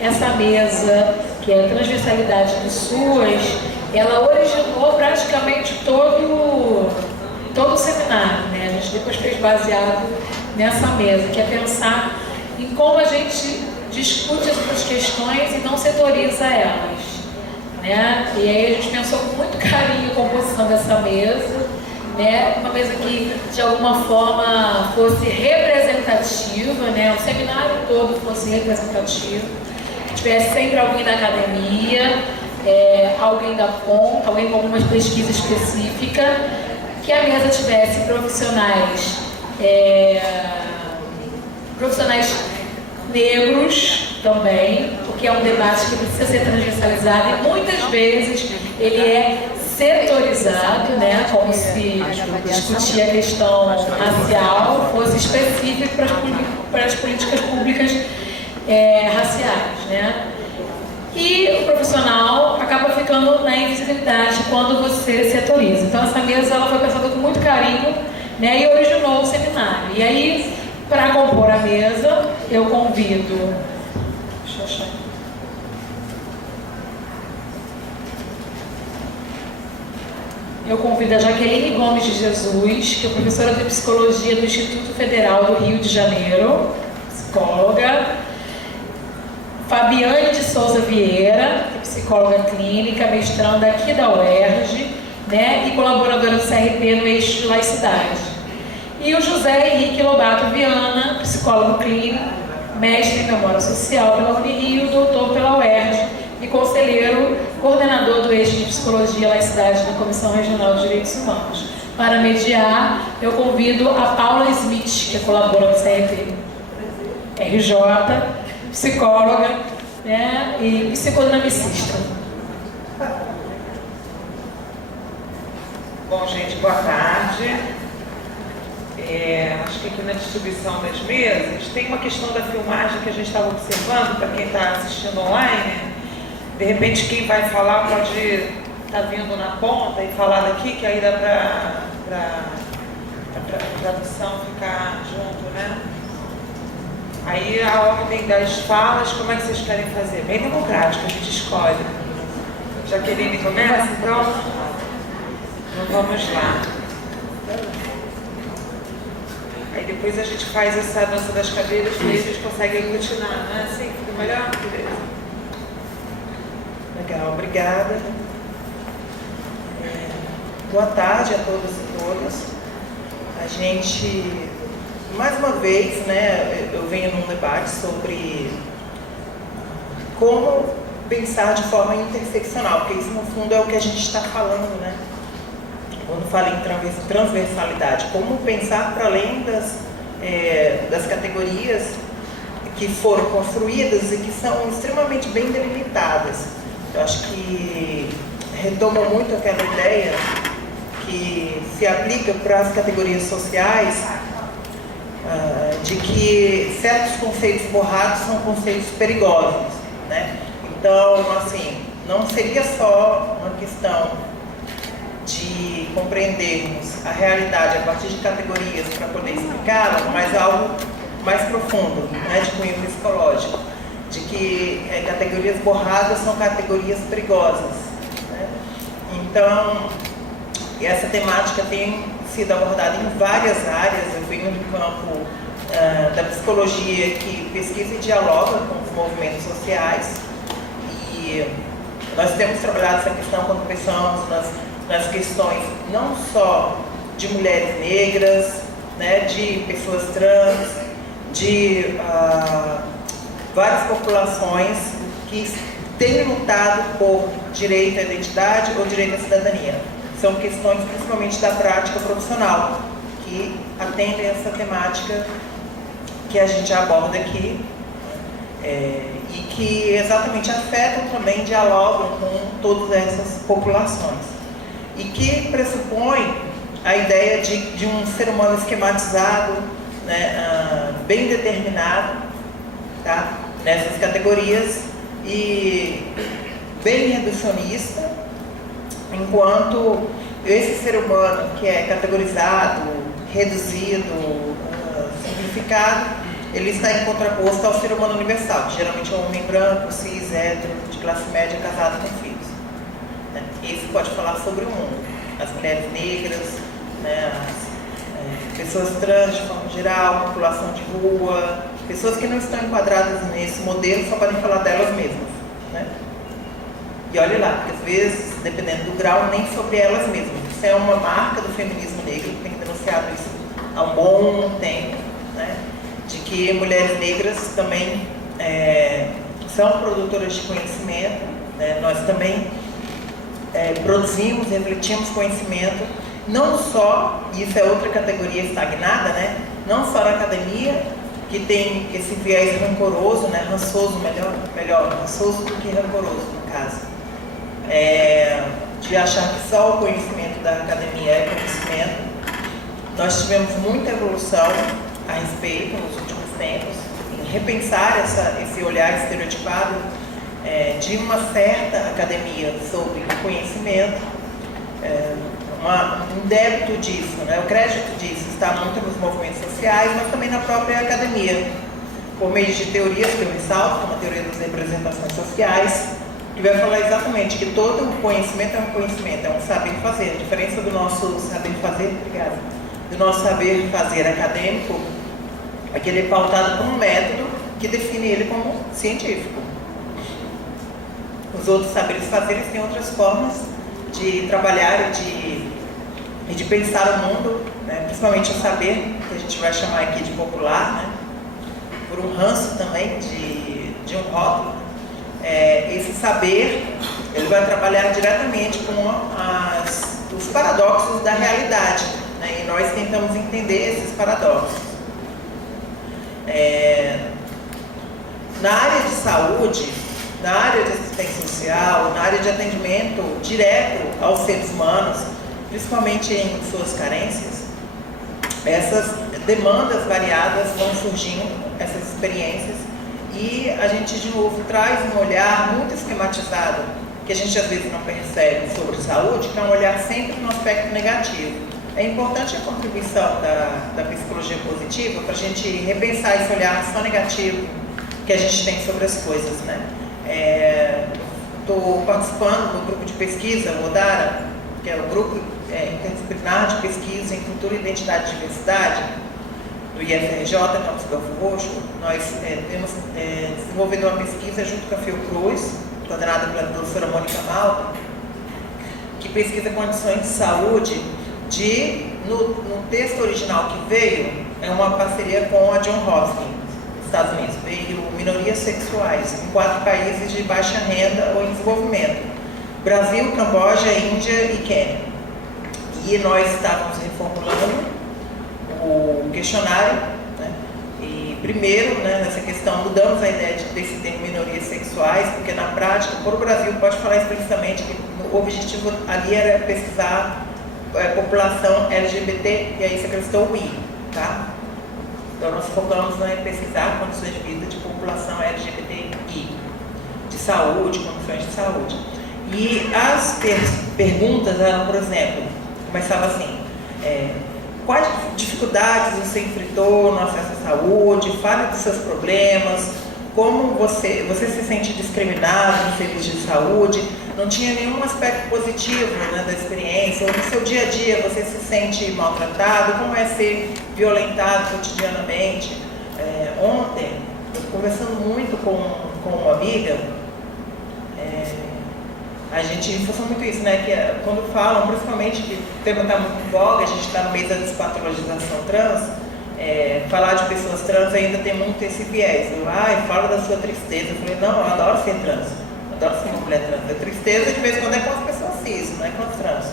essa mesa, que é a transversalidade do SUAS, ela originou praticamente todo o seminário, né? A gente depois fez baseado nessa mesa, que é pensar em como a gente discute as outras questões e não setoriza elas, né? E aí a gente pensou com muito carinho a composição dessa mesa, né? Uma mesa que de alguma forma fosse representativa, né? O seminário todo fosse representativo, que tivesse sempre alguém da academia, alguém da ponta, alguém com alguma pesquisa específica, que a mesa tivesse profissionais negros também, porque é um debate que precisa ser transversalizado e muitas vezes ele é setorizado, né, como se discutir a questão racial fosse específico para as políticas públicas raciais, né? E o profissional acaba ficando na invisibilidade quando você setoriza. Então essa mesa ela foi pensada com muito carinho, né, e originou o seminário. E aí, para compor a mesa, eu convido... Deixa eu achar. Eu convido a Jaqueline Gomes de Jesus, que é professora de Psicologia do Instituto Federal do Rio de Janeiro, psicóloga. Fabiane de Souza Vieira, que é psicóloga clínica, mestranda aqui da UERJ, né, e colaboradora do CRP no eixo de laicidade. E o José Henrique Lobato Viana, psicólogo clínico, mestre em memória social pela Unirio, doutor pela UERJ e conselheiro coordenador do eixo de psicologia e laicidade da Comissão Regional de Direitos Humanos. Para mediar, eu convido a Paula Smith, que colabora no CRP, RJ, psicóloga, né, e psicodinamicista. Bom, gente, boa tarde. Acho que aqui na distribuição das mesas tem uma questão da filmagem que a gente estava observando, para quem está assistindo online. De repente, quem vai falar pode estar vindo na ponta e falar daqui, que aí dá para a tradução ficar junto, né? Aí a ordem das falas, como é que vocês querem fazer? Bem democrático, a gente escolhe. Jaqueline começa, então? Então vamos lá. Aí depois a gente faz essa dança das cadeiras, que aí a gente consegue aglutinar, não é assim? Fica melhor? Beleza. Legal, obrigada. Boa tarde a todos e todas. A gente... Mais uma vez, né, eu venho num debate sobre como pensar de forma interseccional, porque isso no fundo é o que a gente está falando, né? Quando fala em transversalidade, como pensar para além das categorias que foram construídas e que são extremamente bem delimitadas. Eu acho que retoma muito aquela ideia que se aplica para as categorias sociais, de que certos conceitos borrados são conceitos perigosos, né? Então, assim, não seria só uma questão de compreendermos a realidade a partir de categorias para poder explicá-la, mas algo mais profundo, né, de cunho psicológico, de que categorias borradas são categorias perigosas, né? Então, essa temática tem sido abordada em várias áreas. Eu venho do campo da psicologia, que pesquisa e dialoga com os movimentos sociais, e nós temos trabalhado essa questão quando pensamos nas questões não só de mulheres negras, né, de pessoas trans, de várias populações que têm lutado por direito à identidade ou direito à cidadania. São questões principalmente da prática profissional, que atendem essa temática que a gente aborda aqui, e que exatamente afetam também, dialogam com todas essas populações. E que pressupõe a ideia de um ser humano esquematizado, né, bem determinado, tá, nessas categorias, e bem reducionista, enquanto esse ser humano que é categorizado, reduzido, simplificado, ele está em contraposto ao ser humano universal, que geralmente é um homem branco, cis, hétero, de classe média, casado com filhos. Né? Esse pode falar sobre o mundo, as mulheres negras, né, as pessoas trans de forma geral, população de rua, pessoas que não estão enquadradas nesse modelo só podem falar delas mesmas. Né? E olha lá, porque às vezes, dependendo do grau, nem sobre elas mesmas. Isso é uma marca do feminismo negro, que tem denunciado isso há um bom tempo, né? De que mulheres negras também são produtoras de conhecimento, né? Nós também produzimos, refletimos conhecimento, não só, e isso é outra categoria estagnada, né? Não só na academia, que tem esse viés rancoroso, né? Rançoso, melhor, rançoso do que rancoroso, no caso. De achar que só o conhecimento da academia é conhecimento. Nós tivemos muita evolução a respeito nos últimos tempos, em repensar esse olhar estereotipado de uma certa academia sobre o conhecimento, um débito disso, né? O crédito disso está muito nos movimentos sociais, mas também na própria academia, por meio de teorias que eu ressalto, como a teoria das representações sociais, que vai falar exatamente que todo conhecimento é um conhecimento, é um saber fazer. A diferença do nosso saber fazer, do nosso saber fazer acadêmico, é que ele é pautado por um método que define ele como científico. Os outros saberes fazeres têm outras formas de trabalhar e de pensar o mundo, né? Principalmente o saber, que a gente vai chamar aqui de popular, né? Por um ranço também de um rótulo. Esse saber, ele vai trabalhar diretamente com os paradoxos da realidade, né? E nós tentamos entender esses paradoxos. Na área de saúde, na área de assistência social, na área de atendimento direto aos seres humanos, principalmente em suas carências, essas demandas variadas vão surgindo, essas experiências, e a gente de novo traz um olhar muito esquematizado, que a gente às vezes não percebe sobre saúde, que é um olhar sempre no aspecto negativo. É importante a contribuição da psicologia positiva para a gente repensar esse olhar só negativo que a gente tem sobre as coisas, né? Estou participando do grupo de pesquisa, o ODARA, que é o Grupo Interdisciplinar de Pesquisa em Cultura, Identidade e Diversidade, do IFRJ, Campus Belfo Roxo. Nós temos desenvolvido uma pesquisa junto com a Fiocruz, coordenada pela professora Mônica Malta, que pesquisa condições de saúde no texto original que veio, é uma parceria com a John Hopkins, Estados Unidos, veio minorias sexuais em 4 países de baixa renda ou em desenvolvimento: Brasil, Camboja, Índia e Quênia. E nós estávamos reformulando o questionário, né? E primeiro, né, nessa questão, mudamos a ideia desse termo minorias sexuais, porque na prática, por o Brasil, pode falar explicitamente que o objetivo ali era pesquisar população LGBT, e aí você acrescentou o I, tá? Então nós focamos em pesquisar condições de vida de população LGBTI, de saúde, condições de saúde. E as perguntas eram, por exemplo, começava assim: quais dificuldades você enfrentou no acesso à saúde? Fale dos seus problemas. Como você se sente discriminado no serviço de saúde? Não tinha nenhum aspecto positivo, né, da experiência. Ou no seu dia a dia você se sente maltratado? Como é ser violentado cotidianamente? Ontem, eu conversando muito com uma amiga, a gente reforçou muito isso, né? Que quando falam, principalmente, que o tema está muito em voga, a gente está no meio da despatologização trans, falar de pessoas trans ainda tem muito esse viés. Fala da sua tristeza. Eu falei, não, eu adoro ser trans. Eu adoro ser uma mulher trans. A tristeza de vez em quando é com as pessoas cis, não é com as trans.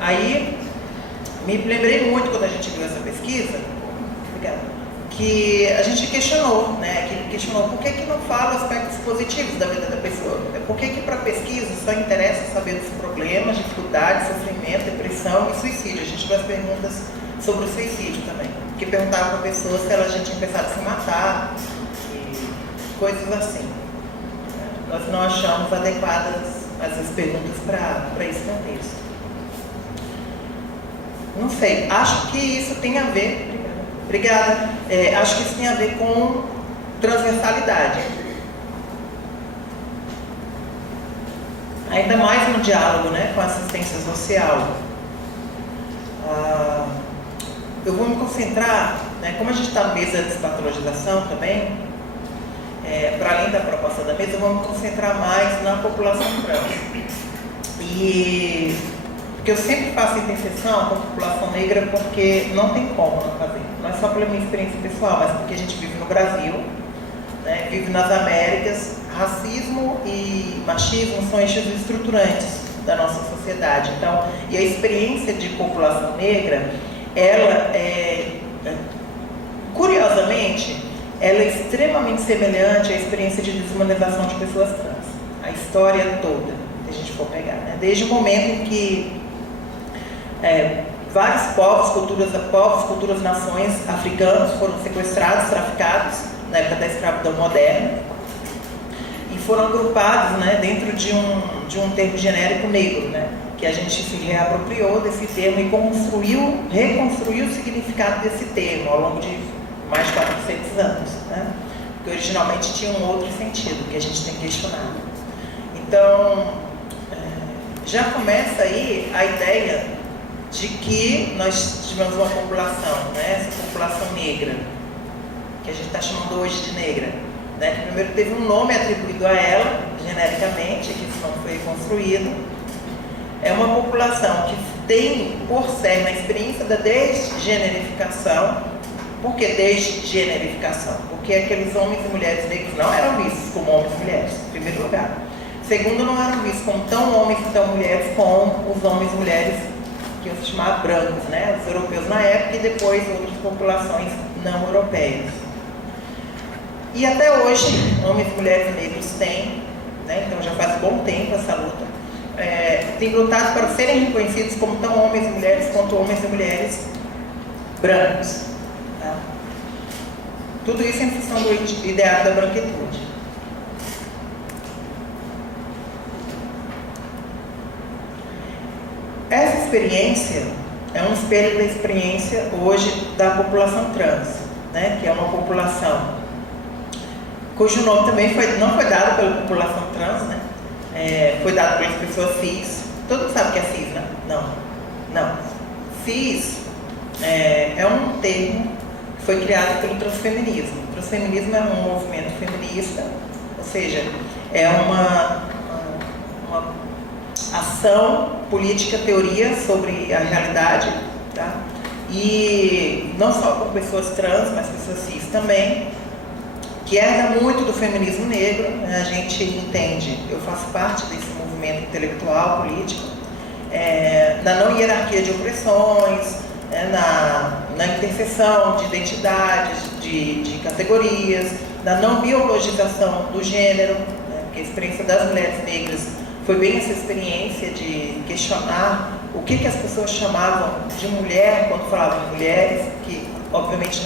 Aí, me lembrei muito quando a gente viu essa pesquisa, que a gente questionou, né? Que questionou por que não fala aspectos positivos da vida da pessoa. Por que para a pesquisa só interessa saber dos problemas, dificuldades, sofrimento, depressão e suicídio. A gente faz perguntas sobre o suicídio também, que perguntava para a pessoa se ela já tinha pensado em se matar, e coisas assim. Nós não achamos adequadas essas perguntas para esse contexto. Não sei, acho que isso tem a ver, Obrigada. Acho que isso tem a ver com transversalidade. Ainda mais no diálogo, né, com a assistência social. Eu vou me concentrar, né, como a gente está na mesa de despatologização também, para além da proposta da mesa, eu vou me concentrar mais na população trans. Porque eu sempre faço interseção com a população negra, porque não tem como não fazer. Não é só pela minha experiência pessoal, mas porque a gente vive no Brasil, né, vive nas Américas. Racismo e machismo são eixos estruturantes da nossa sociedade. Então, e a experiência de população negra, ela curiosamente, ela é extremamente semelhante à experiência de desumanização de pessoas trans. A história toda, se a gente for pegar, né? Desde o momento em que vários povos, culturas, nações africanos foram sequestrados, traficados na época da escravidão moderna, e foram agrupados, né, dentro de um termo genérico negro, né, que a gente se reapropriou desse termo e reconstruiu o significado desse termo ao longo de mais de 400 anos, né, porque originalmente tinha um outro sentido que a gente tem questionado. Então, já começa aí a ideia de que nós tivemos uma população, né, essa população negra, que a gente está chamando hoje de negra, né, que primeiro teve um nome atribuído a ela, genericamente, que isso não foi construído. É uma população que tem, por ser na experiência da desgenerificação. Por que desgenerificação? Porque aqueles homens e mulheres negros não eram vistos como homens e mulheres, em primeiro lugar. Segundo, não eram vistos como tão homens e tão mulheres como os homens e mulheres que iam se chamar brancos, né, os europeus na época e depois outras populações não europeias. E até hoje, homens e mulheres negros têm, né, então já faz um bom tempo essa luta, têm lutado para serem reconhecidos como tão homens e mulheres quanto homens e mulheres brancos. Tá? Tudo isso em função do ideário da branquitude. Essa experiência é um espelho da experiência hoje da população trans, né, que é uma população cujo nome também não foi dado pela população trans, né? Foi dado pelas pessoas cis. Todo mundo sabe o que é cis, né? Não. Cis é um termo que foi criado pelo transfeminismo. O transfeminismo é um movimento feminista, ou seja, é uma ação política, teoria sobre a realidade, tá? E não só com pessoas trans, mas pessoas cis também, que herda muito do feminismo negro, né? A gente entende, eu faço parte desse movimento intelectual, político, na não hierarquia de opressões, na interseção de identidades, de categorias, na não biologização do gênero, né? Porque a experiência das mulheres negras foi bem essa experiência de questionar o que as pessoas chamavam de mulher quando falavam de mulheres, que obviamente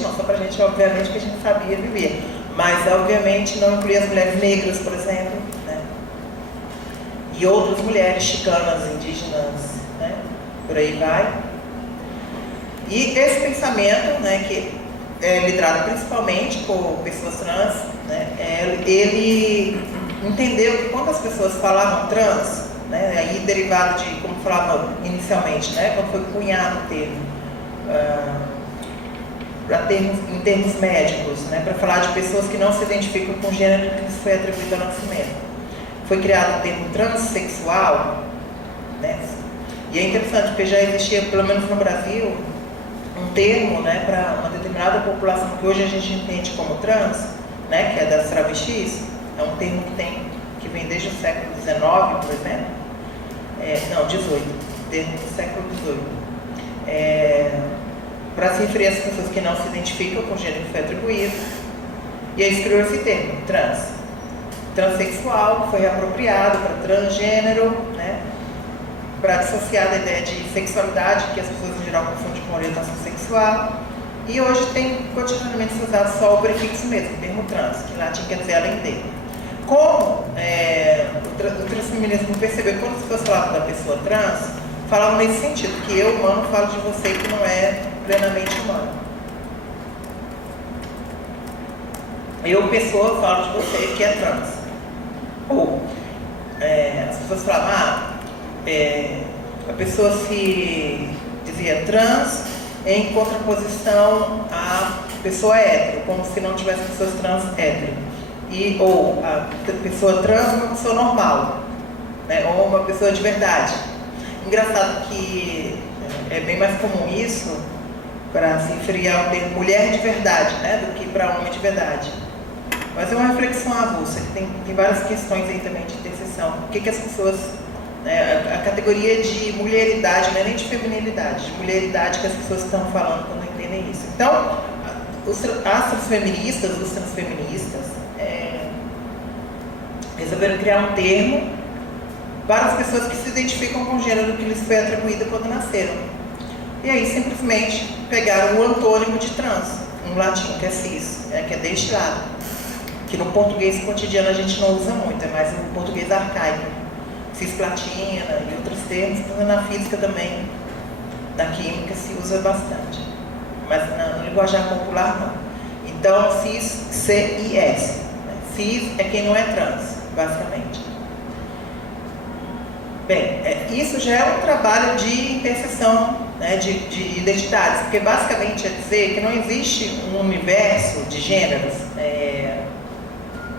não só para a gente, obviamente que a gente sabia viver, mas obviamente não incluía as mulheres negras, por exemplo, né? E outras mulheres chicanas, indígenas, né? Por aí vai. E esse pensamento, né, que é liderado principalmente por pessoas trans, né, ele entendeu que quando as pessoas falavam trans, né, aí derivado de como falavam inicialmente, né, quando foi cunhado o termo, em termos médicos, né, para falar de pessoas que não se identificam com o gênero que lhes foi atribuído ao nascimento. Foi criado o termo transexual, né, e é interessante porque já existia, pelo menos no Brasil, um termo, né, para uma determinada população que hoje a gente entende como trans, né, que é das travestis. É um termo que vem desde o século XIX, por exemplo. Não, XVIII, termo do século XVIII. Para se referir às pessoas que não se identificam com o gênero que foi atribuído. E aí se criou esse termo, trans. Transsexual, foi reapropriado para transgênero, né, para dissociar da ideia de sexualidade, que as pessoas em geral confundem com orientação sexual. E hoje tem cotidianamente se usado só o prefixo mesmo, o termo trans, que em latim quer dizer além de. Como o transfeminismo percebeu que quando as pessoas falavam da pessoa trans, falavam nesse sentido, que eu, humano, falo de você que não é plenamente humano. Eu, pessoa, falo de você que é trans. Ou as pessoas falavam, a pessoa se dizia trans em contraposição à pessoa hétero, como se não tivesse pessoas trans hétero. Ou a pessoa trans uma pessoa normal, né? Ou uma pessoa de verdade. Engraçado que é bem mais comum isso para se referir ao termo mulher de verdade, né, do que para homem de verdade. Mas é uma reflexão avulsa, que tem várias questões aí também de interseção. O que as pessoas... a categoria de mulheridade, não é nem de feminilidade, de mulheridade que as pessoas estão falando quando entendem isso. Então, as transfeministas, os transfeministas, resolveram criar um termo para as pessoas que se identificam com o gênero que lhes foi atribuído quando nasceram. E aí, simplesmente, pegaram o antônimo de trans, em latim, que é cis, que é deste lado, que no português cotidiano a gente não usa muito, é mais um português arcaico. Cisplatina e outros termos, na física também, na química se usa bastante, mas no linguajar popular não. Então, cis, C-I-S. Cis é quem não é trans, basicamente. Bem, isso já é um trabalho de interseção, né, de identidades, porque basicamente é dizer que não existe um universo de gêneros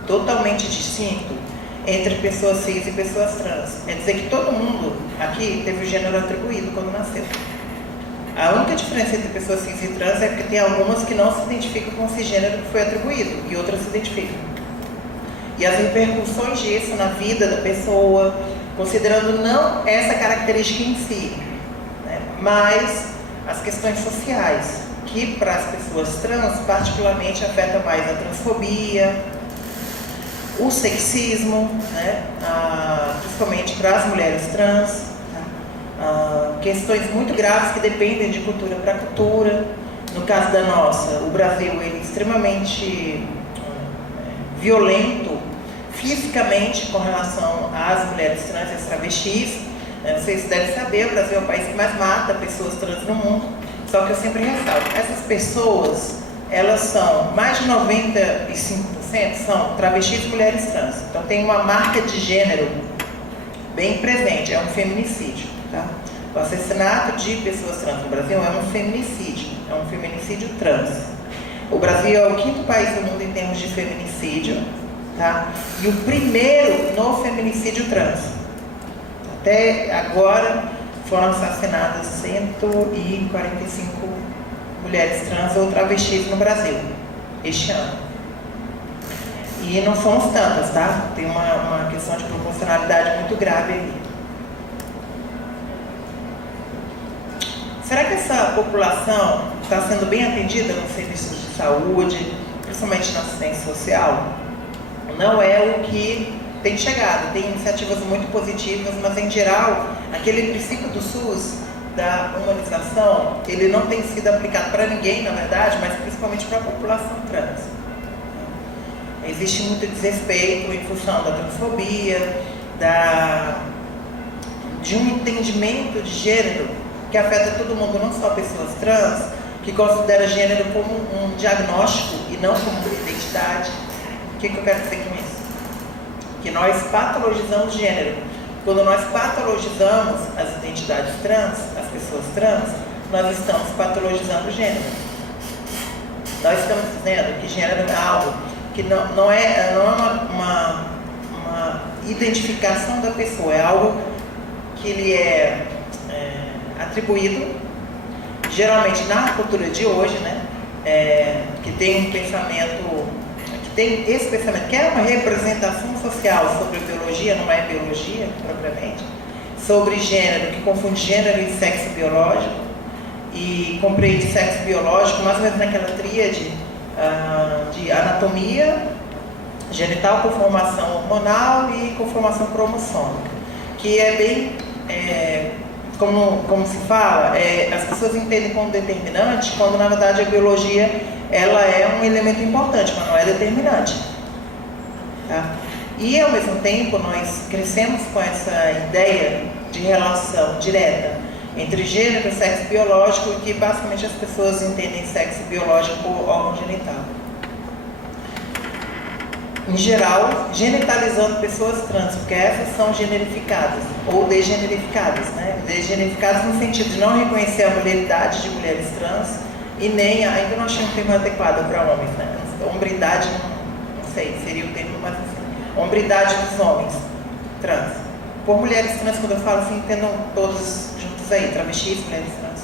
totalmente distinto entre pessoas cis e pessoas trans. É dizer que todo mundo aqui teve o gênero atribuído quando nasceu. A única diferença entre pessoas cis e trans é porque tem algumas que não se identificam com esse gênero que foi atribuído e outras se identificam. E as repercussões disso na vida da pessoa, considerando não essa característica em si, né, mas as questões sociais, que para as pessoas trans particularmente afeta mais a transfobia, o sexismo, né, principalmente para as mulheres trans, questões muito graves que dependem de cultura para cultura. No caso da nossa, o Brasil ele é extremamente violento fisicamente com relação às mulheres trans e às travestis. Vocês devem saber, o Brasil é o país que mais mata pessoas trans no mundo, só que eu sempre ressalto, essas pessoas, elas são, mais de 95% são travestis e mulheres trans. Então tem uma marca de gênero bem presente, é um feminicídio. Tá? O assassinato de pessoas trans no Brasil é um feminicídio trans. O Brasil é o 5º país do mundo em termos de feminicídio, tá? E o primeiro no feminicídio trans. Até agora foram assassinadas 145 mulheres trans ou travestis no Brasil, este ano. E não somos tantas, tá? Tem uma questão de proporcionalidade muito grave aí. Será que essa população está sendo bem atendida nos serviços de saúde, principalmente na assistência social? Não é o que tem chegado. Tem iniciativas muito positivas, mas em geral, aquele princípio do SUS, da humanização, ele não tem sido aplicado para ninguém, na verdade, mas principalmente para a população trans. Existe muito desrespeito em função da transfobia, de um entendimento de gênero que afeta todo mundo, não só pessoas trans, que considera gênero como um diagnóstico e não como uma identidade. O que eu quero dizer com isso? Que nós patologizamos gênero. Quando nós patologizamos as identidades trans, as pessoas trans, nós estamos patologizando o gênero. Nós estamos dizendo que gênero é algo que não é uma identificação da pessoa, é algo que ele é atribuído, geralmente na cultura de hoje, né, que tem um pensamento, que tem esse pensamento, que é uma representação social sobre biologia, não é biologia propriamente, sobre gênero, que confunde gênero e sexo biológico, e compreende sexo biológico mais ou menos naquela tríade de anatomia genital, conformação hormonal e conformação cromossômica, que é bem, como se fala, as pessoas entendem como determinante, quando na verdade a biologia ela é um elemento importante, mas não é determinante. Tá? E ao mesmo tempo nós crescemos com essa ideia de relação direta entre gênero e sexo biológico, e que basicamente as pessoas entendem sexo biológico por órgão genital. Em geral, genitalizando pessoas trans, porque essas são generificadas ou degenerificadas, né? Degenerificadas no sentido de não reconhecer a mulheridade de mulheres trans e nem, ainda não achei um termo adequado para homens, né? Hombridade, não sei, seria o termo, mas assim, hombridade dos homens trans. Por mulheres trans, quando eu falo assim, entendam todos juntos aí, travestis, mulheres trans.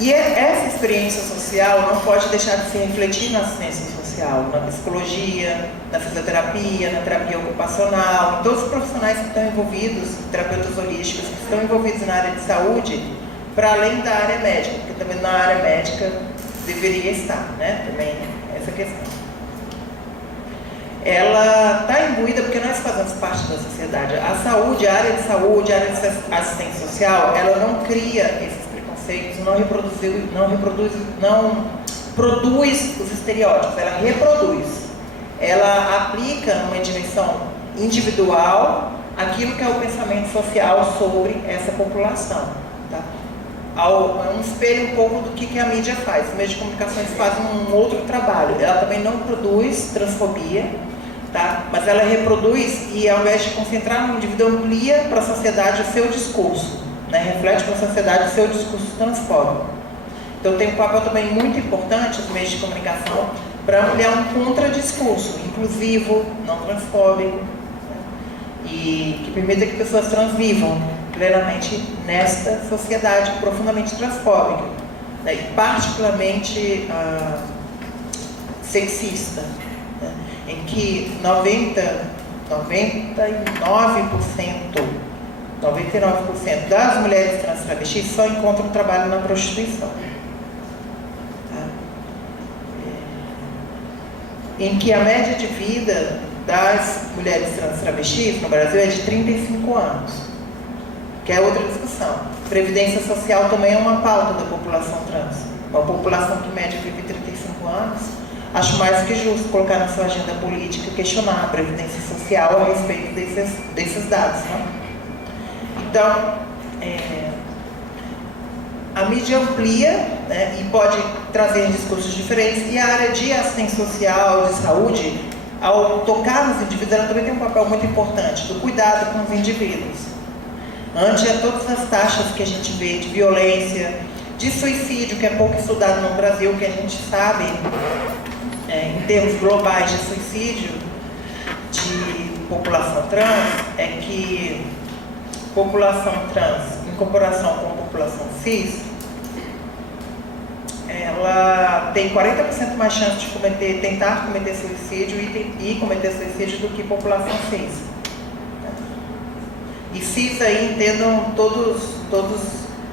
E essa experiência social não pode deixar de se refletir na ciência social, na psicologia, na fisioterapia, na terapia ocupacional, em todos os profissionais que estão envolvidos, terapeutas holísticos, que estão envolvidos na área de saúde, para além da área médica, porque também na área médica deveria estar, né? Também essa questão. Ela está imbuída porque nós fazemos parte da sociedade. A saúde, a área de saúde, a área de assistência social, ela não cria esses preconceitos, não produz os estereótipos, ela reproduz. Ela aplica numa dimensão individual aquilo que é o pensamento social sobre essa população. Tá? É um espelho um pouco do que a mídia faz. Os meios de comunicações fazem um outro trabalho. Ela também não produz transfobia, tá? Mas ela reproduz e, ao invés de concentrar no indivíduo, amplia para a sociedade o seu discurso, né? Reflete para a sociedade o seu discurso transfóbico. Então tem um papel também muito importante os meios de comunicação para ampliar um contradiscurso inclusivo, não transfóbico, né? E que permita que pessoas trans vivam plenamente nesta sociedade profundamente transfóbica, né? E particularmente sexista, né? Em que 99% das mulheres trans travestis só encontram trabalho na prostituição. Em que a média de vida das mulheres trans travestis no Brasil é de 35 anos, que é outra discussão. Previdência social também é uma pauta da população trans. Uma população que média vive 35 anos, acho mais do que justo colocar na sua agenda política, questionar a previdência social a respeito desses dados, né? Então, a mídia amplia, né, e pode trazer discursos diferentes, e a área de assistência social, de saúde, ao tocar nos indivíduos, ela também tem um papel muito importante, do cuidado com os indivíduos. Ante a todas as taxas que a gente vê de violência, de suicídio, que é pouco estudado no Brasil, que a gente sabe, em termos globais de suicídio de população trans, é que população trans, em comparação com a população cis, ela tem 40% mais chance de tentar cometer suicídio e cometer suicídio do que população cis. E cis aí entendam todos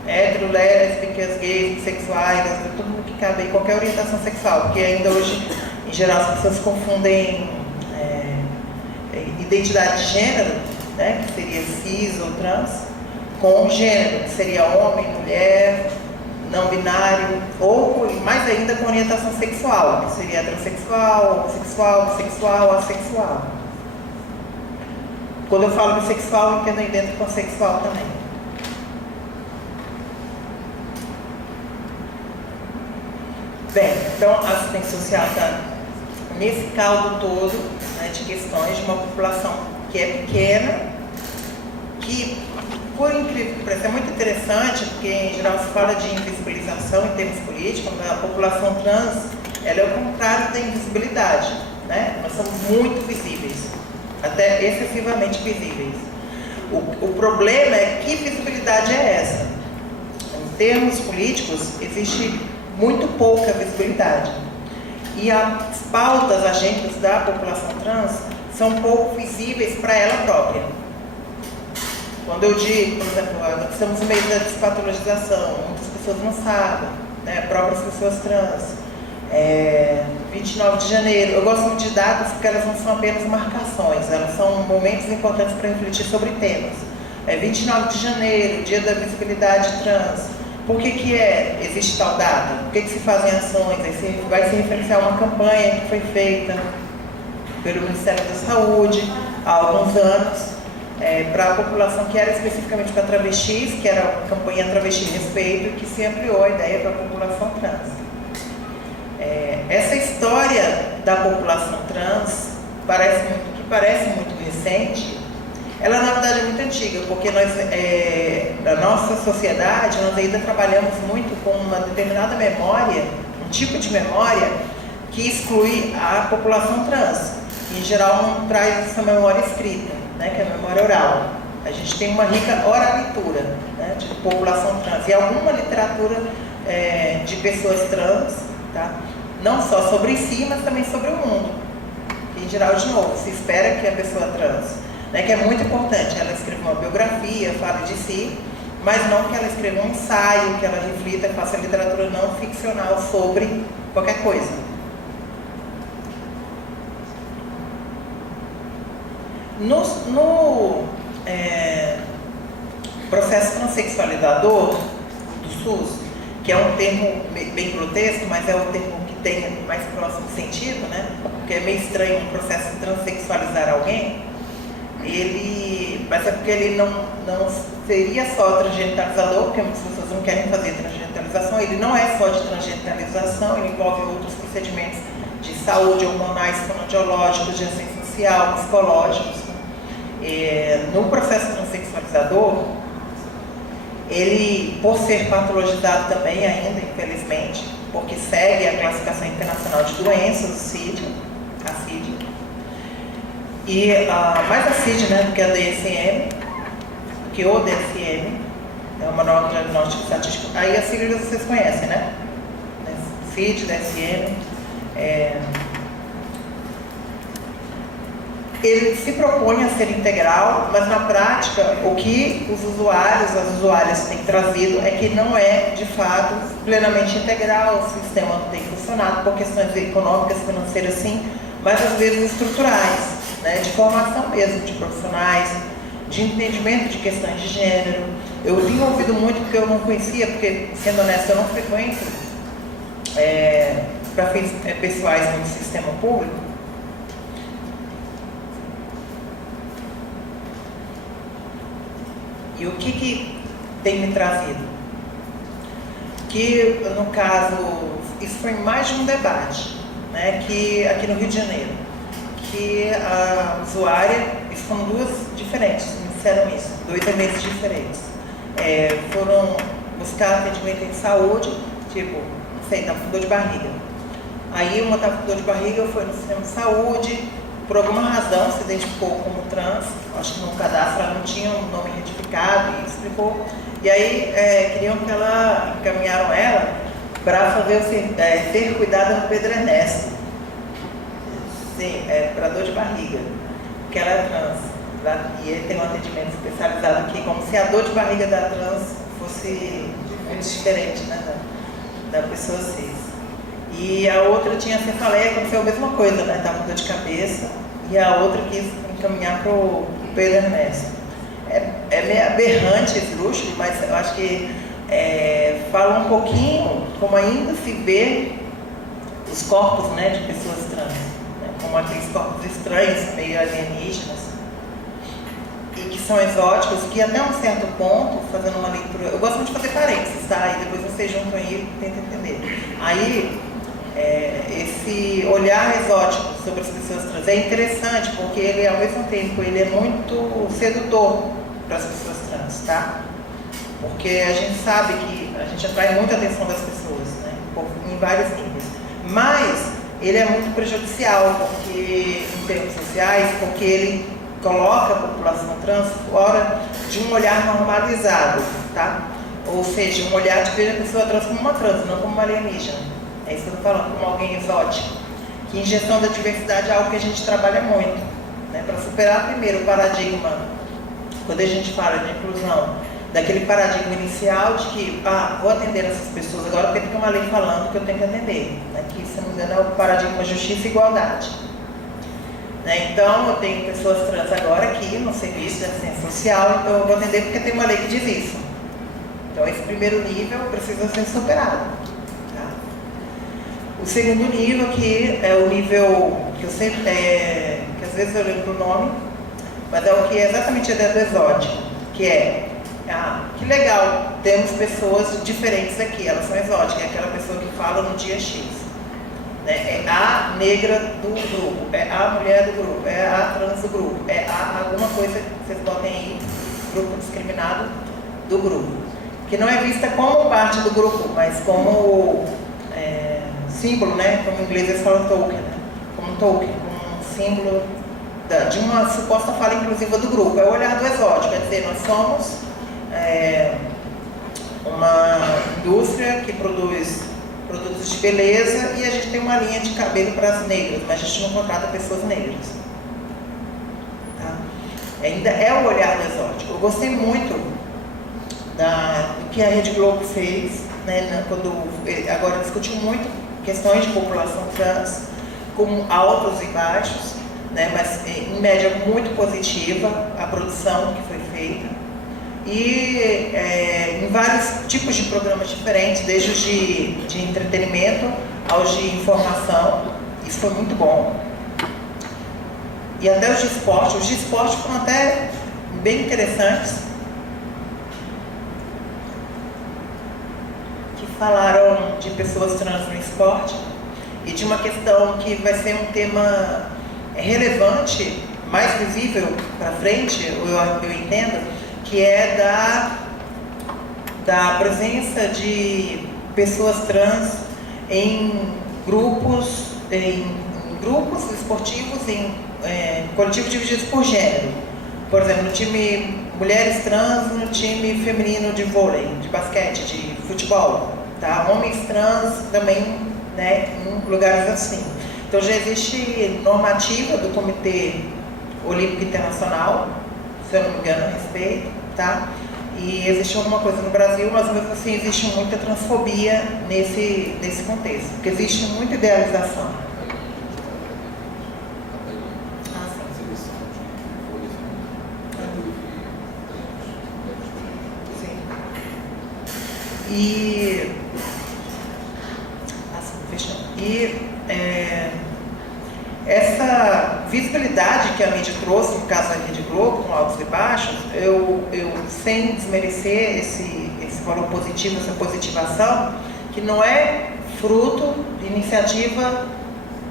hétero, lésbicas, gays, bissexuais, todo mundo que cabe aí, qualquer orientação sexual, porque ainda hoje, em geral, as pessoas confundem identidade de gênero, né, que seria cis ou trans, com gênero, que seria homem, mulher, não binário, ou mais ainda com orientação sexual, que seria heterossexual, homossexual, bissexual, assexual. Quando eu falo bissexual, eu entendo aí dentro pansexual também. Bem, então a assistência social está nesse caldo todo, né, de questões de uma população que é pequena, que, por incrível que pareça, é muito interessante, porque em geral se fala de invisibilização em termos políticos, a população trans, ela é o contrário da invisibilidade, né? Nós somos muito visíveis, até excessivamente visíveis. O problema é que visibilidade é essa? Em termos políticos, existe muito pouca visibilidade. E as pautas, agendas da população trans são pouco visíveis para ela própria. Quando eu digo, por exemplo, nós estamos no meio da despatologização, muitas pessoas não sabem, né, próprias pessoas trans. 29 de janeiro, eu gosto muito de datas porque elas não são apenas marcações, elas são momentos importantes para refletir sobre temas. 29 de janeiro, dia da visibilidade trans. Por que existe tal data? Por que se fazem ações? Vai se referenciar uma campanha que foi feita pelo Ministério da Saúde há alguns anos, para a população que era especificamente para travestis, que era a campanha Travesti Respeito, e que se ampliou a ideia para a população trans. Essa história da população trans, que parece muito recente, ela na verdade é muito antiga, porque nós, na nossa sociedade, nós ainda trabalhamos muito com uma determinada memória, um tipo de memória que exclui a população trans, que em geral não traz essa memória escrita, né, que é a memória oral. A gente tem uma rica oralitura, né, de população trans e alguma literatura de pessoas trans, tá? Não só sobre si, mas também sobre o mundo. Em geral, de novo, se espera que a pessoa trans, né, que é muito importante, ela escreva uma biografia, fale de si, mas não que ela escreva um ensaio, que ela reflita, faça literatura não ficcional sobre qualquer coisa. No processo transexualizador do SUS, que é um termo bem grotesco, mas é um termo que tem mais próximo sentido, né? Porque é meio estranho um processo de transexualizar alguém, mas é porque ele não seria só transgenitalizador, porque muitas pessoas não querem fazer transgenitalização, ele não é só de transgenitalização, ele envolve outros procedimentos de saúde, hormonais, fonoaudiológicos, de assistência social, psicológicos. No processo transexualizador, ele, por ser patologizado também ainda, infelizmente, porque segue a classificação internacional de doenças, o CID, a CID, mais a CID, né, do que a DSM, que o DSM, é o Manual Diagnóstico Estatístico, aí as siglas vocês conhecem, né? CID, DSM, ele se propõe a ser integral, mas na prática o que os usuários, as usuárias têm trazido é que não é, de fato, plenamente integral, o sistema não tem funcionado por questões econômicas, financeiras sim, mas às vezes estruturais, né, de formação mesmo de profissionais, de entendimento de questões de gênero. Eu tenho ouvido muito porque eu não conhecia, porque, sendo honesto, eu não frequento para fins pessoais no sistema público. E o que tem me trazido? Que, no caso, isso foi mais de um debate, né, que aqui no Rio de Janeiro, que a usuária, isso foram duas diferentes, me disseram isso, 2 eventos diferentes. Foram buscar atendimento em saúde, tipo, não sei, estava com dor de barriga. Aí uma estava com dor de barriga, foi no sistema de saúde, por alguma razão se identificou como trans, acho que no cadastro ela não tinha um nome retificado e explicou. E aí encaminharam ela para fazer ser cuidada no Pedro Ernesto. Sim, para dor de barriga, porque ela é trans. E ele tem um atendimento especializado aqui, como se a dor de barriga da trans fosse muito diferente, né, da pessoa cis. E a outra tinha cefaleia, aconteceu a mesma coisa, né? Estava com dor de cabeça, e a outra quis encaminhar para o Pedro Ernesto. É meio aberrante esse luxo, mas eu acho que fala um pouquinho como ainda se vê os corpos, né, de pessoas trans, né? Como aqueles corpos estranhos, meio alienígenas, e que são exóticos, que até um certo ponto, fazendo uma leitura, eu gosto muito de fazer parênteses, tá? E depois vocês juntam aí e tentam entender. Aí, esse olhar exótico sobre as pessoas trans é interessante, porque ele, ao mesmo tempo, ele é muito sedutor para as pessoas trans, tá? Porque a gente sabe que a gente atrai muita atenção das pessoas, né? Em vários níveis. Mas ele é muito prejudicial, porque, em termos sociais, porque ele coloca a população trans fora de um olhar normalizado, tá? Ou seja, um olhar de ver a pessoa trans como uma trans, não como uma alienígena. É isso que eu estou falando, como alguém exótico. Que injeção da diversidade é algo que a gente trabalha muito, né? Para superar primeiro o paradigma, quando a gente fala de inclusão, daquele paradigma inicial de que, vou atender essas pessoas agora porque tem uma lei falando que eu tenho que atender, né? Que, se não me engano, é o paradigma justiça e igualdade. Né? Então, eu tenho pessoas trans agora aqui no serviço de assistência social, então eu vou atender porque tem uma lei que diz isso. Então, esse primeiro nível precisa ser superado. O segundo nível, que é o nível que eu sempre, que às vezes eu lembro o nome, mas é o que é exatamente a ideia do exótico, que é, que legal, temos pessoas diferentes aqui, elas são exóticas, é aquela pessoa que fala no dia X. Né? É a negra do grupo, é a mulher do grupo, é a trans do grupo, é alguma coisa que vocês botem aí, grupo discriminado do grupo. Que não é vista como parte do grupo, mas como símbolo, né? Como em inglês eles falam token, né? Como um token, como um símbolo de uma suposta fala inclusiva do grupo. É o olhar do exótico, quer dizer, nós somos uma indústria que produz produtos de beleza e a gente tem uma linha de cabelo para as negras, mas a gente não contrata pessoas negras. Tá? Ainda é o olhar do exótico. Eu gostei muito do que a Rede Globo fez, né, agora discutiu muito questões de população trans, com altos e baixos, né, mas em média muito positiva a produção que foi feita. E em vários tipos de programas diferentes, desde os de entretenimento aos de informação, isso foi muito bom. E até os de esporte foram até bem interessantes, que falaram de pessoas trans no esporte e de uma questão que vai ser um tema relevante, mais visível para frente, eu entendo, que é da presença de pessoas trans em grupos esportivos, em coletivos divididos por gênero. Por exemplo, no time mulheres trans, no time feminino de vôlei, de basquete, de futebol. Tá? Homens trans também, né, em lugares assim. Então já existe normativa do Comitê Olímpico Internacional, se eu não me engano, a respeito, tá? E existe alguma coisa no Brasil, mas mesmo assim existe muita transfobia nesse contexto, porque existe muita idealização. Sim. Essa visibilidade que a mídia trouxe, no caso da Rede Globo, com altos e baixos, eu sem desmerecer esse valor positivo, essa positivação, que não é fruto de iniciativa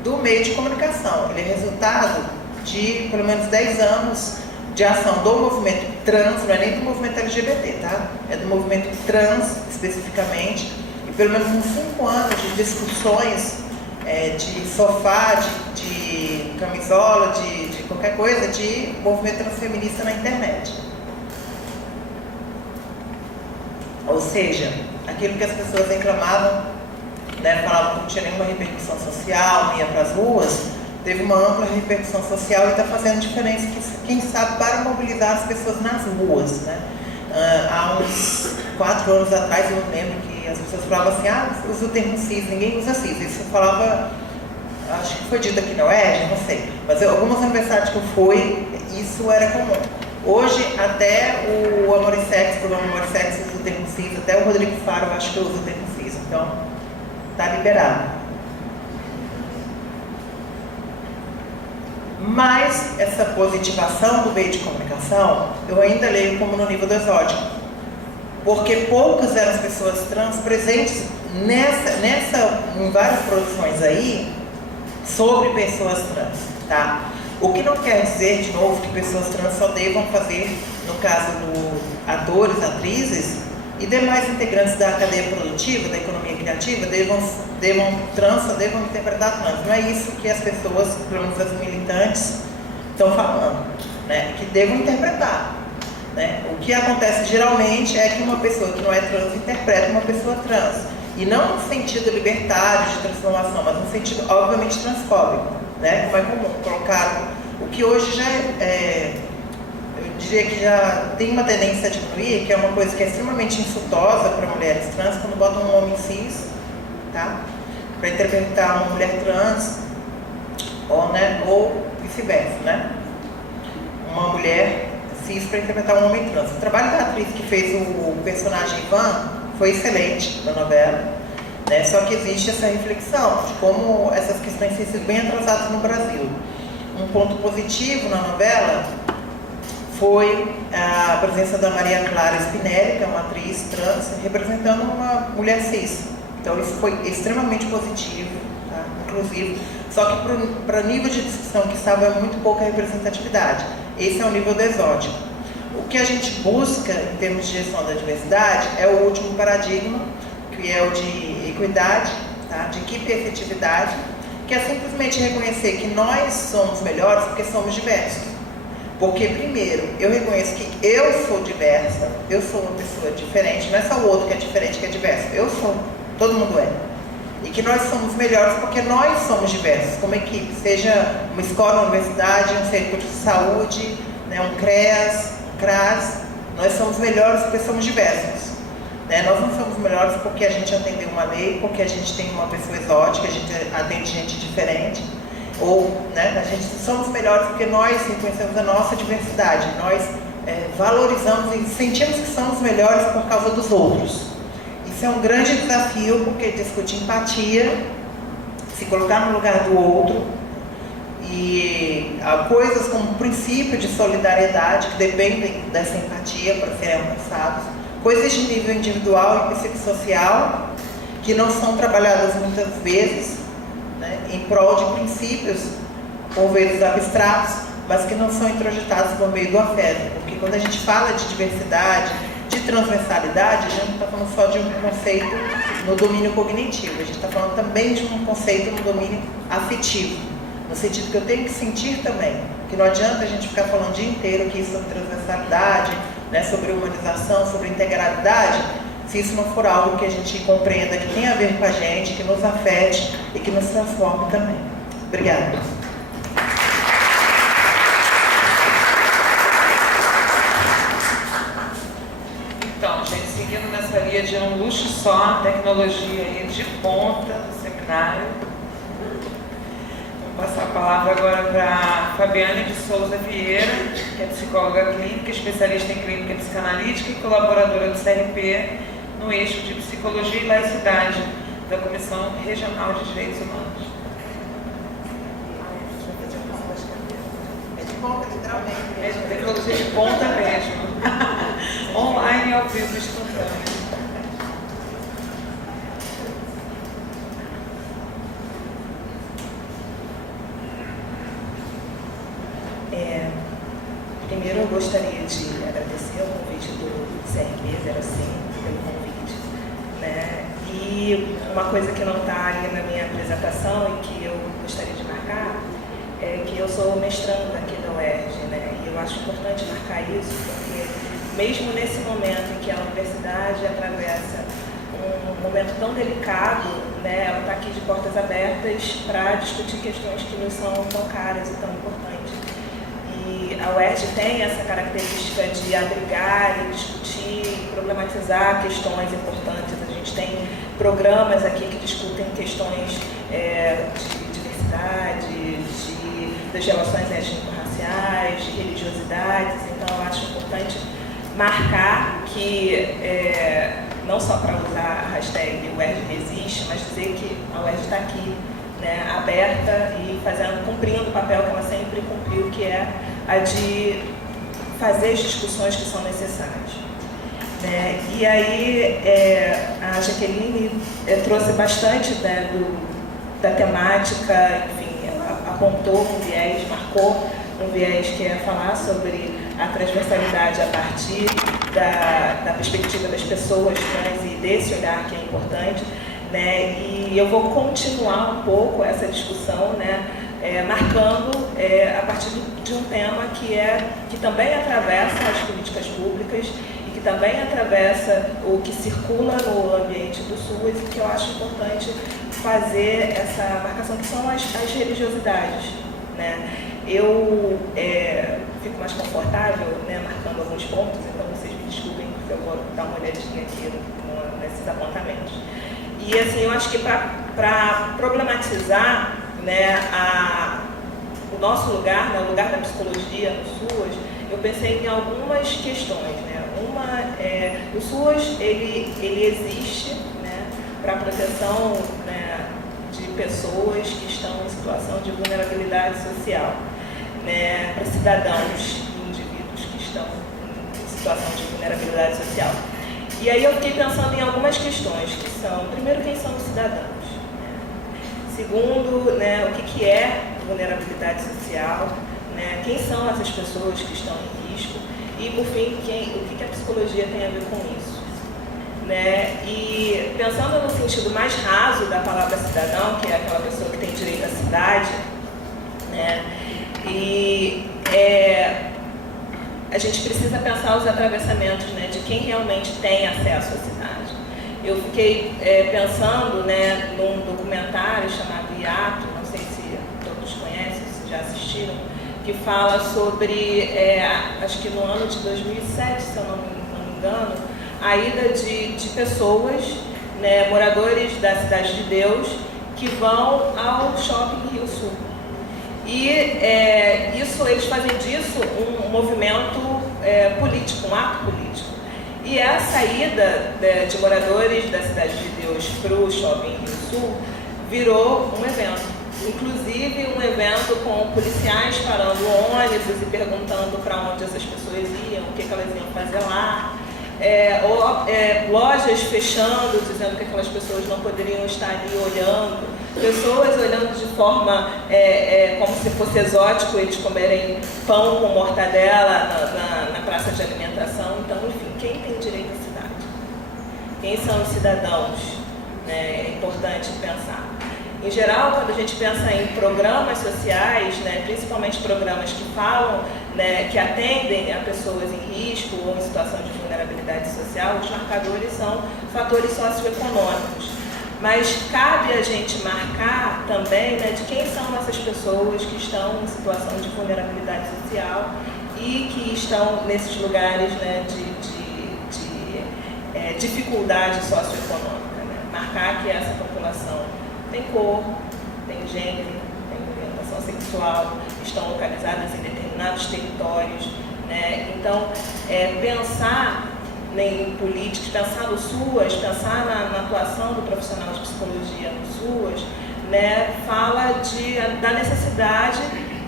do meio de comunicação, ele é resultado de pelo menos 10 anos de ação do movimento trans, não é nem do movimento LGBT, tá? É do movimento trans, especificamente, e pelo menos uns 5 anos de discussões de sofá, de camisola, de qualquer coisa, de movimento transfeminista na internet. Ou seja, aquilo que as pessoas reclamavam, né, falavam que não tinha nenhuma repercussão social, não ia para as ruas, teve uma ampla repercussão social e está fazendo diferença, quem sabe, para mobilizar as pessoas nas ruas. Né? Há uns 4 anos atrás, eu lembro que as pessoas falavam assim, usa o termo cis, ninguém usa cis. Isso eu falava, acho que foi dito aqui na UERJ, não sei. Mas algumas universidades que eu fui, isso era comum. Hoje, até o Amorissex, o programa Amorissex usa o termo cis, até o Rodrigo Faro, eu acho que usa o termo cis. Então, está liberado. Mas essa positivação do meio de comunicação, eu ainda leio como no nível do exótico. Porque poucas eram as pessoas trans presentes em várias produções aí sobre pessoas trans, tá? O que não quer dizer, de novo, que pessoas trans só devam fazer, no caso do atores, atrizes e demais integrantes da cadeia produtiva, da economia criativa, devam interpretar trans. Não é isso que as pessoas, pelo menos as militantes, estão falando, né? Que devam interpretar. Né? O que acontece geralmente é que uma pessoa que não é trans interpreta uma pessoa trans. E não no sentido libertário de transformação, mas no sentido, obviamente, transfóbico. Né? Como é comum colocar o que hoje já eu diria que já tem uma tendência a diminuir, que é uma coisa que é extremamente insultosa para mulheres trans, quando botam um homem cis, tá? Para interpretar uma mulher trans, ou vice-versa, né? Uma mulher cis para interpretar um homem trans. O trabalho da atriz que fez o personagem Ivan foi excelente na novela, né? Só que existe essa reflexão de como essas questões têm sido bem atrasadas no Brasil. Um ponto positivo na novela foi a presença da Maria Clara Spinelli, que é uma atriz trans, representando uma mulher cis. Então isso foi extremamente positivo, tá? Inclusive, só que para o nível de discussão que estava muito pouca representatividade. Esse é o nível do exótico. O que a gente busca em termos de gestão da diversidade é o último paradigma, que é o de equidade, tá? De equipe e efetividade, que é simplesmente reconhecer que nós somos melhores porque somos diversos. Porque, primeiro, eu reconheço que eu sou diversa, eu sou uma pessoa diferente, não é só o outro que é diferente, que é diverso, eu sou, todo mundo é. E que nós somos melhores porque nós somos diversos, como equipe, seja uma escola, uma universidade, um centro de saúde, né, um CREAS, um CRAS, nós somos melhores porque somos diversos. Né? Nós não somos melhores porque a gente atendeu uma lei, porque a gente tem uma pessoa exótica, a gente atende gente diferente. Ou, né, a gente somos melhores porque nós reconhecemos a nossa diversidade, nós valorizamos e sentimos que somos melhores por causa dos outros. Isso é um grande desafio, porque discute empatia, se colocar no lugar do outro, e há coisas como o princípio de solidariedade que dependem dessa empatia para serem alcançados, coisas de nível individual e psicossocial que não são trabalhadas muitas vezes, né, em prol de princípios, por vezes abstratos, mas que não são introjetados por meio do afeto. Porque quando a gente fala de diversidade, de transversalidade, a gente não está falando só de um conceito no domínio cognitivo, a gente está falando também de um conceito no domínio afetivo, no sentido que eu tenho que sentir também, que não adianta a gente ficar falando o dia inteiro que isso é sobre transversalidade, né, sobre humanização, sobre integralidade, se isso não for algo que a gente compreenda que tem a ver com a gente, que nos afete e que nos transforme também. Obrigada. Então, gente, seguindo nessa linha de um luxo só, tecnologia aí de ponta no seminário. Vou passar a palavra agora para Fabiane de Souza Vieira, que é psicóloga clínica, especialista em clínica psicanalítica e colaboradora do CRP no eixo de psicologia e laicidade da Comissão Regional de Direitos Humanos. É de ponta, literalmente. É de tecnologia de ponta mesmo. Online e ao vivo instantâneo. Primeiro eu gostaria de agradecer o convite do CRP 05 pelo convite, né? E uma coisa que não está ali na minha apresentação e que eu gostaria de marcar é que eu sou mestranda aqui da UERJ, né? E eu acho importante marcar isso porque mesmo nesse momento em que a universidade atravessa um momento tão delicado, né? Ela está aqui de portas abertas para discutir questões que nos são tão caras e tão importantes. E a UERJ tem essa característica de abrigar e discutir, problematizar questões importantes. A gente tem programas aqui que discutem questões de diversidade, das relações étnico-raciais, de religiosidades. Então, eu acho importante marcar que, não só para usar a hashtag UERJ Resiste, mas dizer que a UERJ está aqui, né, aberta e cumprindo o papel que ela sempre cumpriu, que é a de fazer as discussões que são necessárias. Né? E aí a Jaqueline trouxe bastante, né, da temática, enfim, ela apontou um viés, marcou um viés que é falar sobre a transversalidade a partir da perspectiva das pessoas trans e desse olhar que é importante. Né? E eu vou continuar um pouco essa discussão, né, marcando a partir de um tema que também atravessa as políticas públicas e que também atravessa o que circula no ambiente do SUS e que eu acho importante fazer essa marcação, que são as religiosidades. Né? Eu fico mais confortável, né, marcando alguns pontos, então vocês me desculpem porque eu vou dar uma olhadinha aqui nesses apontamentos. E assim, eu acho que para problematizar, né, o nosso lugar, né, o lugar da psicologia no SUS, eu pensei em algumas questões. Né? Uma o SUS ele existe, né, para a proteção, né, de pessoas que estão em situação de vulnerabilidade social, né, para cidadãos e indivíduos que estão em situação de vulnerabilidade social. E aí eu fiquei pensando em algumas questões, que são, primeiro, quem são os cidadãos? Né? Segundo, né, o que é vulnerabilidade social? Né? Quem são essas pessoas que estão em risco? E, por fim, o que a psicologia tem a ver com isso? Né? E pensando no sentido mais raso da palavra cidadão, que é aquela pessoa que tem direito à cidade, né? E a gente precisa pensar os atravessamentos, né, de quem realmente tem acesso à cidade. Eu fiquei pensando, né, num documentário chamado Hiato, não sei se todos conhecem, se já assistiram, que fala sobre, acho que no ano de 2007, se eu não me engano, a ida de pessoas, né, moradores da Cidade de Deus, que vão ao shopping Rio Sul. E eles fazem disso um movimento político, um ato político. E a saída de moradores da Cidade de Deus para o shopping Rio Sul virou um evento. Inclusive um evento com policiais parando ônibus e perguntando para onde essas pessoas iam, o que elas iam fazer lá. Lojas fechando, dizendo que aquelas pessoas não poderiam estar ali olhando, pessoas olhando de forma como se fosse exótico eles comerem pão com mortadela na praça de alimentação. Então, enfim, quem tem direito à cidade? Quem são os cidadãos? É importante pensar. Em geral, quando a gente pensa em programas sociais, né, principalmente programas que falam, né, que atendem a pessoas em risco ou em situação de vulnerabilidade social, os marcadores são fatores socioeconômicos. Mas cabe a gente marcar também, né, de quem são essas pessoas que estão em situação de vulnerabilidade social e que estão nesses lugares, né, de dificuldade socioeconômica. Né? Marcar que essa população tem cor, tem gênero, tem orientação sexual, estão localizadas em determinados territórios. Né? Então, pensar em políticas, pensar no SUAS, pensar na atuação do profissional de psicologia no SUAS, né, fala da necessidade,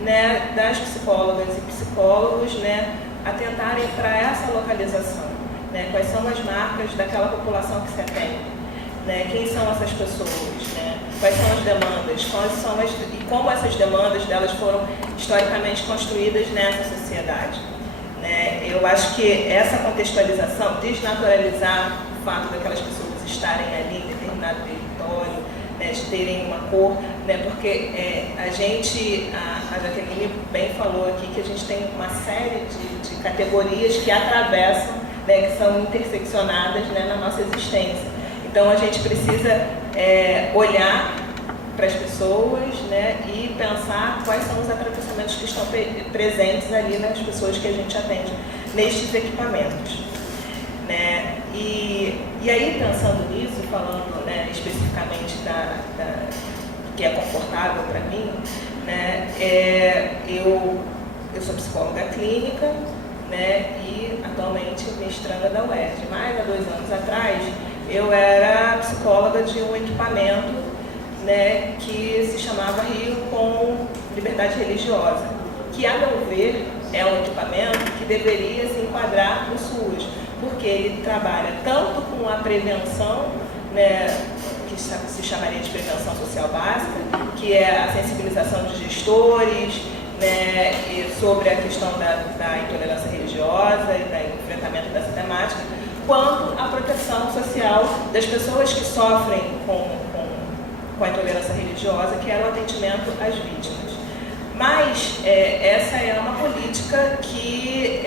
né, das psicólogas e psicólogos, né, atentarem para essa localização. Né? Quais são as marcas daquela população que se atende? Né? Quem são essas pessoas? Né? Quais são as demandas? E como essas demandas delas foram historicamente construídas nessa sociedade? Né? Eu acho que essa contextualização, desnaturalizar o fato daquelas pessoas estarem ali em determinado território, né, de terem uma cor, né, porque a Jaqueline bem falou aqui que a gente tem uma série de categorias que atravessam, né, que são interseccionadas, né, na nossa existência. Então a gente precisa olhar para as pessoas, né, e pensar quais são os atravessamentos que estão presentes ali nas pessoas que a gente atende nestes equipamentos. Né? E aí, pensando nisso, falando, né, especificamente que é confortável para mim, né, eu sou psicóloga clínica, né, e atualmente mestranda da UERJ. Mas há 2 anos atrás eu era psicóloga de um equipamento, né, que se chamava Rio com Liberdade Religiosa, que, a meu ver, é um equipamento que deveria se enquadrar no SUAS, porque ele trabalha tanto com a prevenção, né, que se chamaria de prevenção social básica, que é a sensibilização de gestores, né, sobre a questão da intolerância religiosa e do enfrentamento dessa temática, quanto a proteção social das pessoas que sofrem com a intolerância religiosa, que era o atendimento às vítimas. Mas essa é uma política que,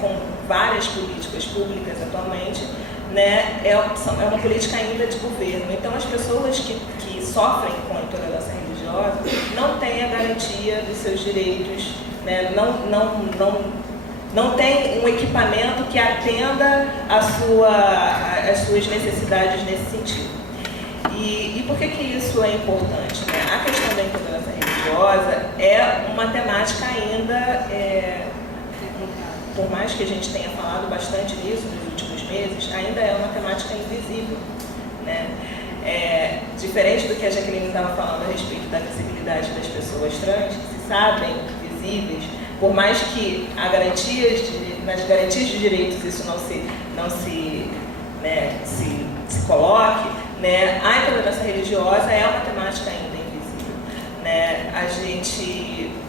com várias políticas públicas atualmente, né, é uma política ainda de governo. Então, as pessoas que sofrem com a intolerância religiosa não têm a garantia dos seus direitos, né, não tem um equipamento que atenda as suas necessidades nesse sentido. E por que isso é importante? Né? A questão da intolerância religiosa é uma temática ainda, por mais que a gente tenha falado bastante nisso nos últimos meses, ainda é uma temática invisível. Né? Diferente do que a Jaqueline estava falando a respeito da visibilidade das pessoas trans, que se sabem visíveis, Por mais que nas garantias de direitos isso não se coloque, né, a intolerância religiosa é uma temática ainda invisível, né?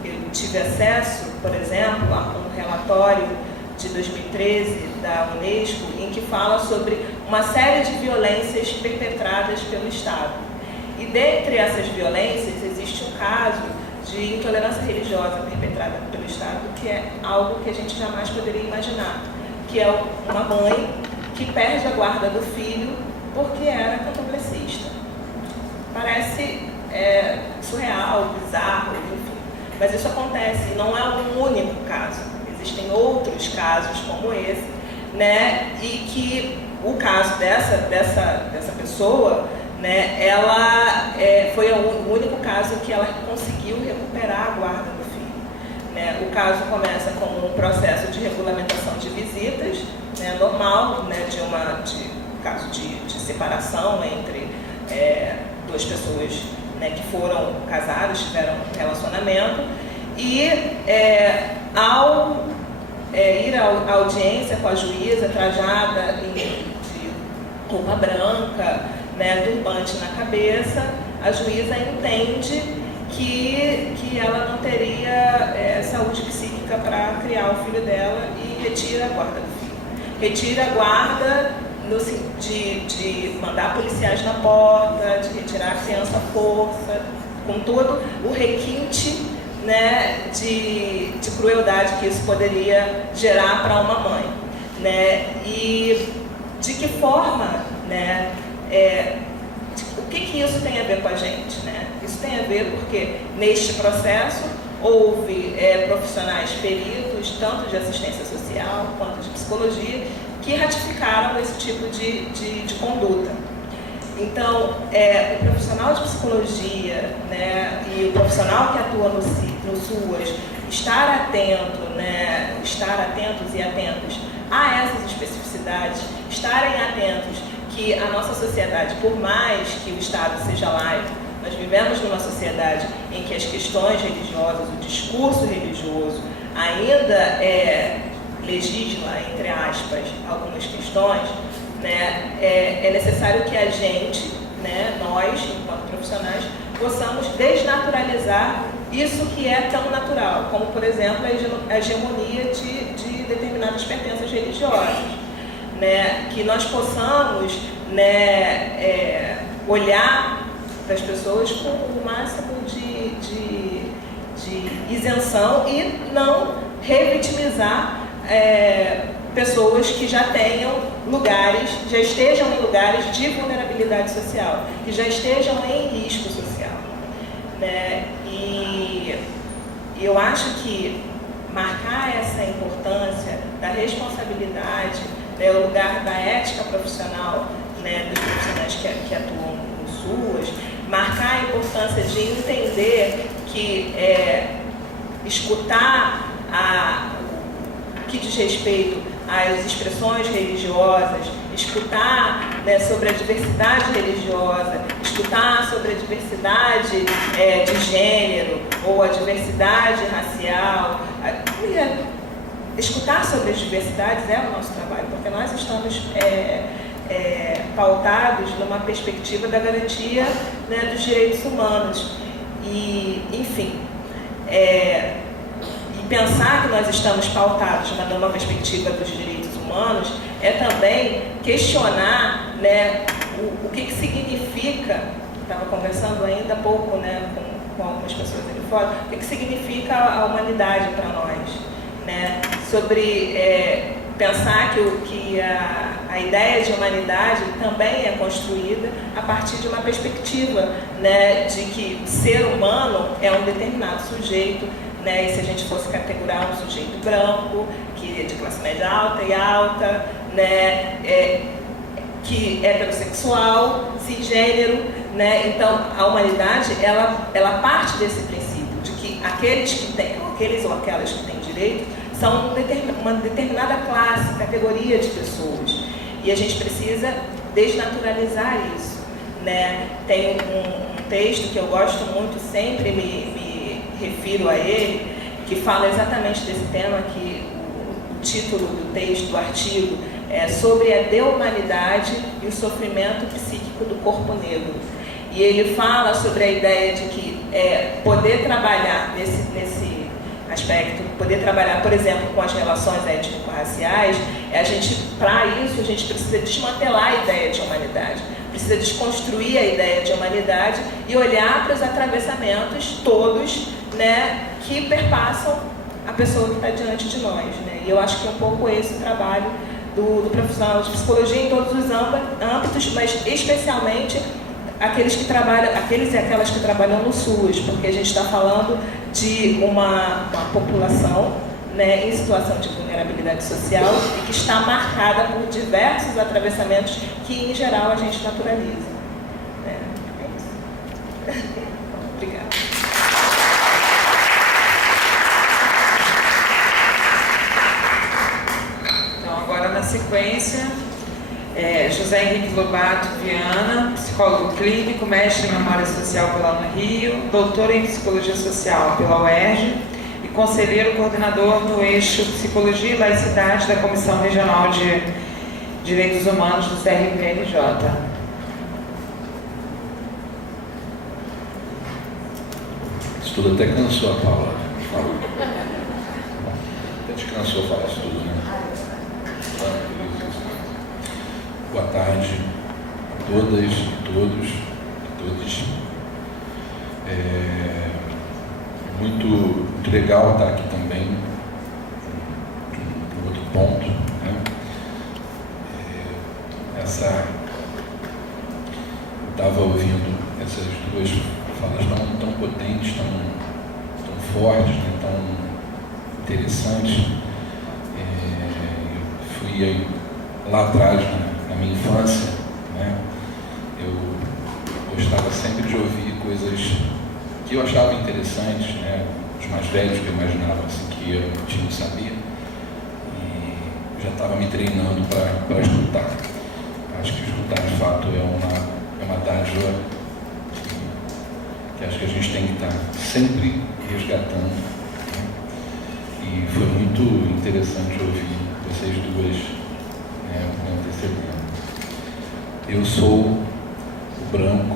Eu tive acesso, por exemplo, a um relatório de 2013 da Unesco, em que fala sobre uma série de violências perpetradas pelo Estado. E dentre essas violências existe um caso de intolerância religiosa perpetrada pelo Estado, que é algo que a gente jamais poderia imaginar, que é uma mãe que perde a guarda do filho porque era candomblessista. Parece surreal, bizarro, enfim. Mas isso acontece, e não é um único caso. Existem outros casos como esse, né? E que o caso dessa pessoa, né, ela foi o único caso que ela conseguiu recuperar a guarda do filho, né? O caso começa como um processo de regulamentação de visitas, né, normal, né, caso de separação entre duas pessoas, né, que foram casadas, tiveram um relacionamento, e ao ir à audiência com a juíza trajada de roupa branca, né, turbante na cabeça, a juíza entende que ela não teria saúde psíquica para criar o filho dela e retira a guarda do filho. Retira a guarda de mandar policiais na porta, de retirar a criança à força, com todo o requinte, né, de crueldade que isso poderia gerar para uma mãe, né? E de que forma, né, o que isso tem a ver com a gente, né? Isso tem a ver porque neste processo houve profissionais peritos, tanto de assistência social quanto de psicologia, que ratificaram esse tipo de conduta. Então, o profissional de psicologia, né, e o profissional que atua no SUAS, estar atentos e atentos a essas especificidades, estarem atentos que a nossa sociedade, por mais que o Estado seja laico, nós vivemos numa sociedade em que as questões religiosas, o discurso religioso, ainda legisla, entre aspas, algumas questões, né? É necessário que a gente, né, nós, enquanto profissionais, possamos desnaturalizar isso que é tão natural, como, por exemplo, a hegemonia de determinadas pertenças religiosas, né? Que nós possamos, né, olhar para as pessoas com o máximo de isenção e não revitimizar pessoas que já tenham lugares, já estejam em lugares de vulnerabilidade social, que já estejam em risco social, né? E eu acho que marcar essa importância da responsabilidade, né, o lugar da ética profissional, né, dos profissionais que atuam no SUAS, marcar a importância de entender que escutar o que diz respeito às expressões religiosas, escutar, né, sobre a diversidade religiosa, escutar sobre a diversidade de gênero ou a diversidade racial, escutar sobre as diversidades é o nosso trabalho, porque nós estamos pautados numa perspectiva da garantia, né, dos direitos humanos. E, enfim, e pensar que nós estamos pautados numa perspectiva dos direitos humanos é também questionar, né, o que significa, estava conversando ainda há pouco, né, com algumas pessoas ali fora, o que significa a humanidade para nós, né, sobre pensar que a ideia de humanidade também é construída a partir de uma perspectiva, né, de que o ser humano é um determinado sujeito, né, e se a gente fosse categorizar um sujeito branco, que é de classe média alta e alta, né, que é heterossexual, cisgênero, né, então a humanidade ela parte desse princípio de que aqueles ou aquelas que têm direito são uma determinada classe, categoria de pessoas, e a gente precisa desnaturalizar isso, né? Tem um texto que eu gosto muito, sempre me refiro a ele, que fala exatamente desse tema, que o título do texto, do artigo, é sobre a de-humanidade e o sofrimento psíquico do corpo negro. E ele fala sobre a ideia de que poder trabalhar nesse aspecto, poder trabalhar, por exemplo, com as relações étnico-raciais, para isso a gente precisa desmantelar a ideia de humanidade, precisa desconstruir a ideia de humanidade e olhar para os atravessamentos todos, né, que perpassam a pessoa que está diante de nós, né? E eu acho que é um pouco esse o trabalho do profissional de psicologia em todos os âmbitos, mas especialmente aqueles e aquelas que trabalham no SUS, porque a gente está falando de uma população, né, em situação de vulnerabilidade social e que está marcada por diversos atravessamentos que, em geral, a gente naturaliza. É isso. Obrigada. Então, agora na sequência, José Henrique Lobato Viana, psicólogo clínico, mestre em Memória Social pela UniRio, doutor em Psicologia Social pela UERJ e conselheiro coordenador do eixo Psicologia e Laicidade da Comissão Regional de Direitos Humanos do CRPRJ. Isso tudo até cansou a Paula. Até te cansou falar isso tudo, né? Boa tarde a todas e todos e todes. Muito legal estar aqui também, um outro ponto, né? Eu estava ouvindo essas duas falas tão potentes, tão fortes, né? Tão interessantes. Eu fui aí, lá atrás, na minha infância, né? Eu gostava sempre de ouvir coisas que eu achava interessantes, né? Os mais velhos que eu imaginava assim, que eu tinha que saber, e já estava me treinando para escutar. Acho que escutar de fato é uma dádiva que acho que a gente tem que estar sempre resgatando, né? E foi muito interessante ouvir vocês duas, né, me antecedendo. Eu sou o branco